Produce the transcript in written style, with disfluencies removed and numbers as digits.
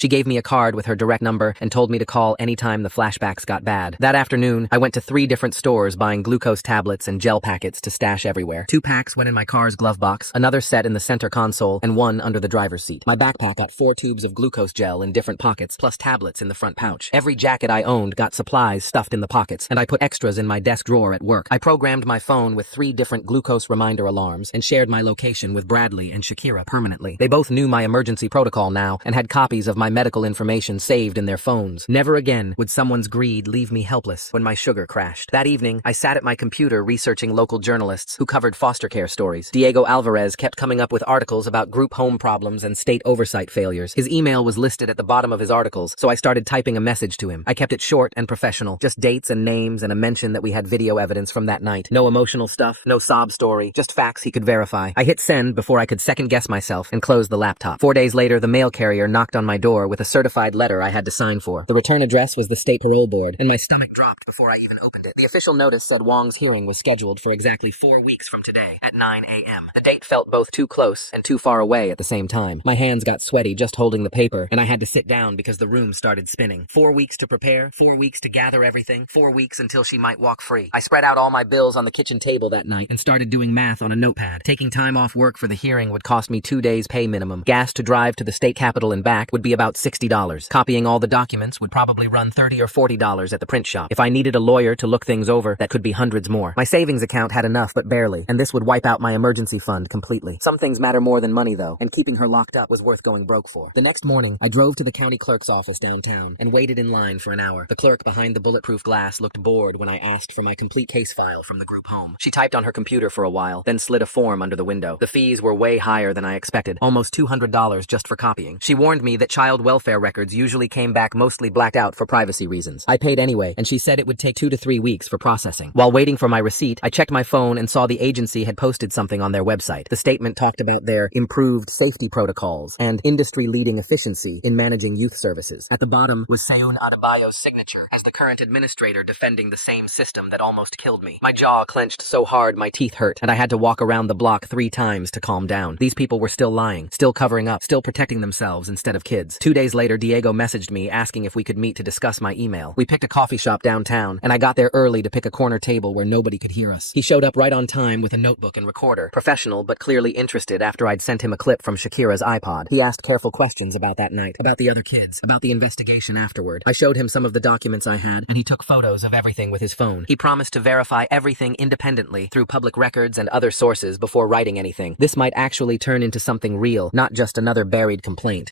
She gave me a card with her direct number and told me to call anytime the flashbacks got bad. That afternoon, I went to 3 different stores buying glucose tablets and gel packets to stash everywhere. 2 packs went in my car's glove box, another set in the center console, and 1 under the driver's seat. My backpack got 4 tubes of glucose gel in different pockets, plus tablets in the front pouch. Every jacket I owned got supplies stuffed in the pockets, and I put extras in my desk drawer at work. I programmed my phone with 3 different glucose reminder alarms and shared my location with Bradley and Shakira permanently. They both knew my emergency protocol now and had copies of my medical information saved in their phones. Never again would someone's greed leave me helpless when my sugar crashed. That evening, I sat at my computer researching local journalists who covered foster care stories. Diego Alvarez kept coming up with articles about group home problems and state oversight failures. His email was listed at the bottom of his articles, so I started typing a message to him. I kept it short and professional, just dates and names and a mention that we had video evidence from that night. No emotional stuff, no sob story, just facts he could verify. I hit send before I could second guess myself and closed the laptop. 4 days later, the mail carrier knocked on my door with a certified letter I had to sign for. The return address was the state parole board, and my stomach dropped before I even opened it. The official notice said Wong's hearing was scheduled for exactly 4 weeks from today at 9 a.m. The date felt both too close and too far away at the same time. My hands got sweaty just holding the paper, and I had to sit down because the room started spinning. 4 weeks to prepare, 4 weeks to gather everything, 4 weeks until she might walk free. I spread out all my bills on the kitchen table that night and started doing math on a notepad. Taking time off work for the hearing would cost me 2 days' pay minimum. Gas to drive to the state capitol and back would be about $60. Copying all the documents would probably run $30 or $40 at the print shop. If I needed a lawyer to look things over, that could be hundreds more. My savings account had enough, but barely, and this would wipe out my emergency fund completely. Some things matter more than money, though, and keeping her locked up was worth going broke for. The next morning, I drove to the county clerk's office downtown and waited in line for an hour. The clerk behind the bulletproof glass looked bored when I asked for my complete case file from the group home. She typed on her computer for a while, then slid a form under the window. The fees were way higher than I expected, almost $200 just for copying. She warned me that child welfare records usually came back mostly blacked out for privacy reasons. I paid anyway, and she said it would take 2 to 3 weeks for processing. While waiting for my receipt, I checked my phone and saw the agency had posted something on their website. The statement talked about their improved safety protocols and industry-leading efficiency in managing youth services. At the bottom was Seun Adebayo's signature as the current administrator defending the same system that almost killed me. My jaw clenched so hard my teeth hurt, and I had to walk around the block 3 times to calm down. These people were still lying, still covering up, still protecting themselves instead of kids. 2 days later, Diego messaged me asking if we could meet to discuss my email. We picked a coffee shop downtown, and I got there early to pick a corner table where nobody could hear us. He showed up right on time with a notebook and recorder, professional but clearly interested after I'd sent him a clip from Shakira's iPod. He asked careful questions about that night, about the other kids, about the investigation afterward. I showed him some of the documents I had, and he took photos of everything with his phone. He promised to verify everything independently through public records and other sources before writing anything. This might actually turn into something real, not just another buried complaint.